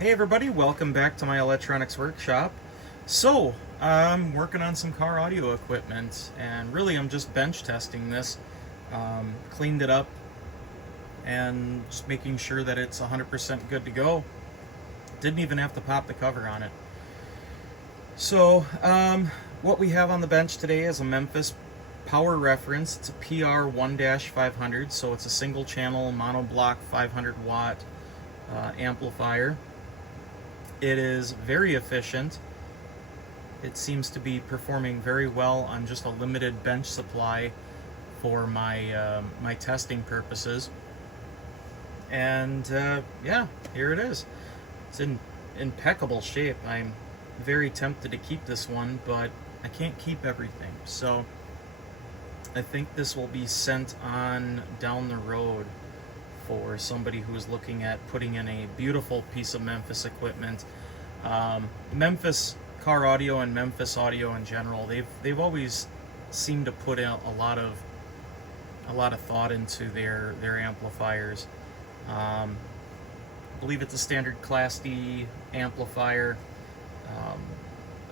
Hey everybody, welcome back to my electronics workshop. So, I'm working on some car audio equipment, and really I'm just bench testing this. Cleaned it up, and just making sure that it's 100% good to go. Didn't even have to pop the cover on it. So, what we have on the bench today is a Memphis Power reference. It's a PR 1-500, so it's a single channel monoblock 500 watt amplifier. It is very efficient. It seems to be performing very well on just a limited bench supply for my testing purposes. And yeah, here it is. It's in impeccable shape. I'm very tempted to keep this one, but I can't keep everything. So I think this will be sent on down the road for somebody who is looking at putting in a beautiful piece of Memphis equipment. Memphis car audio and Memphis audio in general, they've always seemed to put in a lot of thought into their amplifiers. I believe it's a standard Class D amplifier.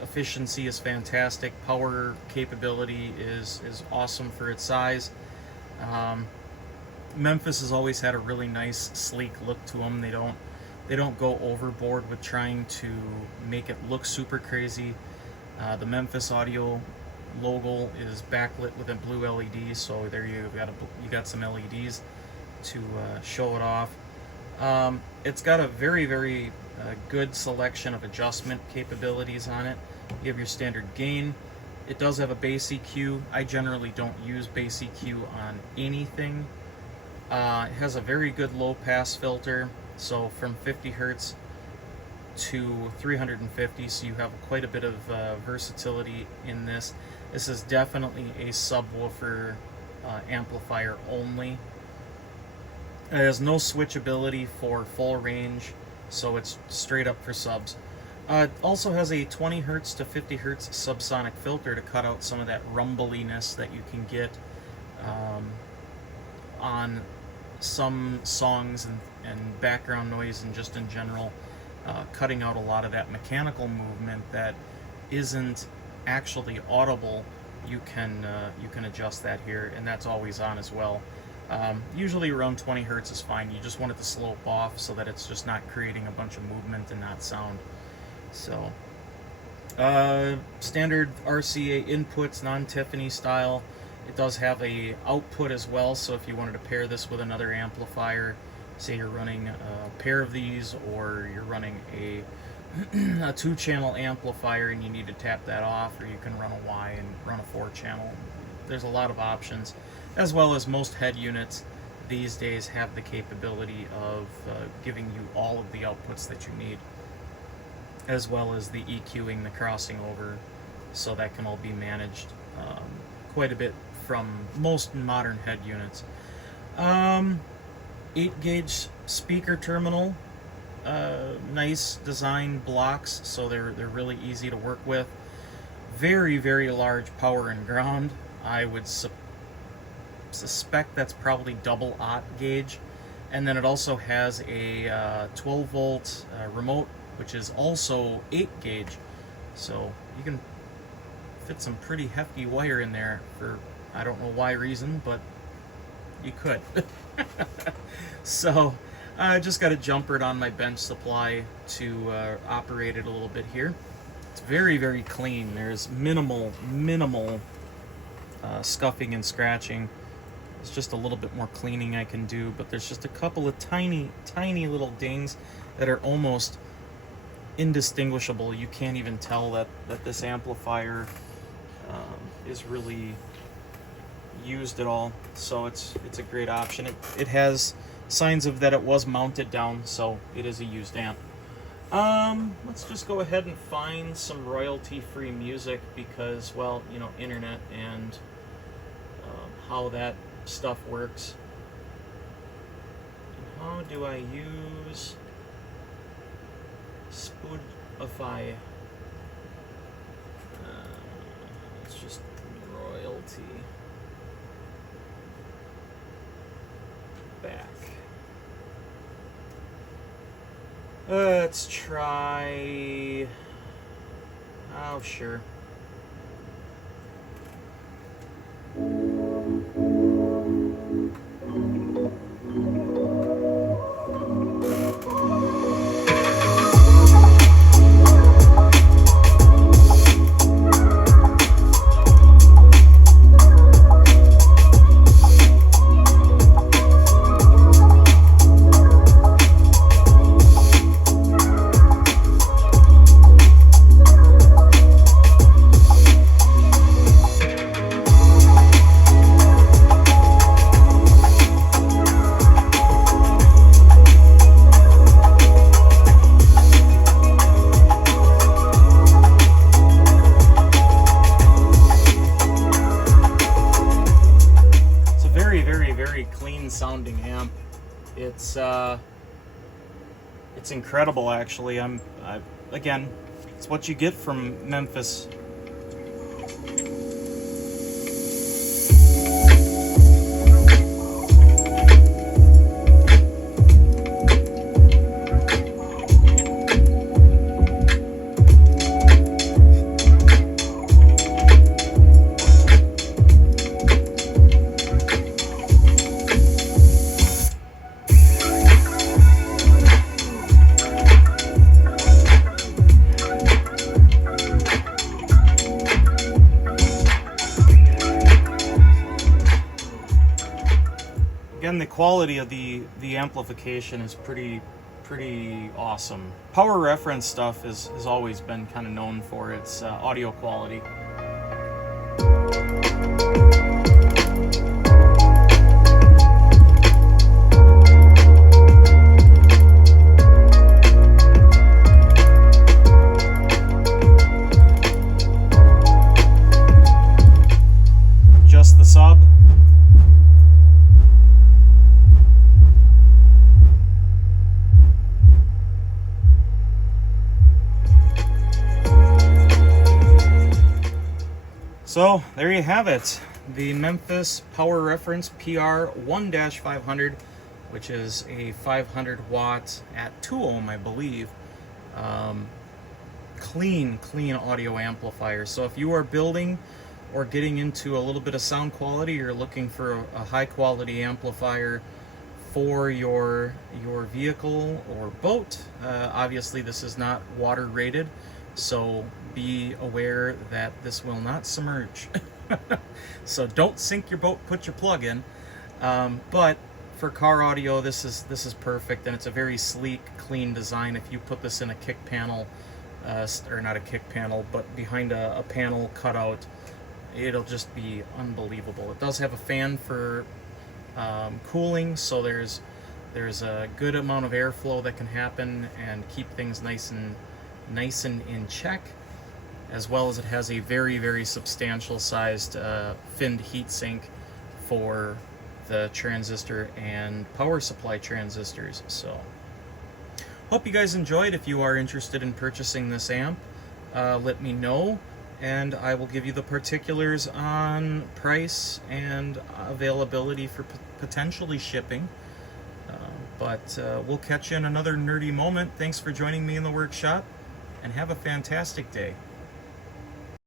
Efficiency is fantastic. Power capability is awesome for its size. Memphis has always had a really nice, sleek look to them. They don't go overboard with trying to make it look super crazy. The Memphis audio logo is backlit with a blue LED, so there you got some LEDs to show it off. It's got a very good selection of adjustment capabilities on it. You have your standard gain. It does have a bass EQ. I generally don't use bass EQ on anything. It has a very good low pass filter, so from 50 hertz to 350, so you have quite a bit of versatility in this. This is definitely a subwoofer amplifier only. It has no switchability for full range, so it's straight up for subs. It also has a 20 hertz to 50 hertz subsonic filter to cut out some of that rumbliness that you can get on some songs and background noise, and just in general, cutting out a lot of that mechanical movement that isn't actually audible. You can adjust that here, and that's always on as well. Usually around 20 hertz is fine. You just want it to slope off so that it's just not creating a bunch of movement and not sound. So standard RCA inputs, non-Tiffany style. It does have a output as well, so if you wanted to pair this with another amplifier, say you're running a pair of these, or you're running a a 2-channel amplifier and you need to tap that off, or you can run a Y and run a 4-channel. There's a lot of options, as well as most head units these days have the capability of giving you all of the outputs that you need, as well as the EQing, the crossing over, so that can all be managed quite a bit from most modern head units. 8-gauge speaker terminal, nice design blocks, so they're really easy to work with. Very large power and ground. I would suspect that's probably double aught gauge. And then it also has a 12 volt remote, which is also 8 gauge, so you can fit some pretty hefty wire in there for I don't know why reason, but you could. So I just got it jumpered on my bench supply to operate it a little bit here. It's very clean. There's minimal scuffing and scratching. It's just a little bit more cleaning I can do, but there's just a couple of tiny little dings that are almost indistinguishable. You can't even tell that this amplifier is really used at all, so it's a great option. It has signs of that it was mounted down, so it is a used amp. Let's just go ahead and find some royalty-free music, because, well, you know, internet and how that stuff works. And how do I use Spotify? It's just royalty. Back. Let's try... Oh, sure. Clean sounding amp. It's incredible, actually. Again, it's what you get from Memphis. Again, the quality of the amplification is pretty awesome. Power reference stuff has always been kind of known for its audio quality. Just the sub. So there you have it, the Memphis Power Reference PR1-500, which is a 500 watt at 2 ohm, I believe. Clean audio amplifier. So if you are building or getting into a little bit of sound quality, you're looking for a high quality amplifier for your vehicle or boat. Obviously this is not water rated, so be aware that this will not submerge. So don't sink your boat, put your plug in. But for car audio, this is perfect, and it's a very sleek, clean design. If you put this in a kick panel, or not a kick panel, but behind a panel cutout, it'll just be unbelievable. It does have a fan for cooling, so there's a good amount of airflow that can happen and keep things nice and in check, as well as it has a very substantial sized finned heatsink for the transistor and power supply transistors. So hope you guys enjoyed. If you are interested in purchasing this amp, let me know, and I will give you the particulars on price and availability for potentially shipping. But we'll catch you in another nerdy moment. Thanks for joining me in the workshop, and have a fantastic day.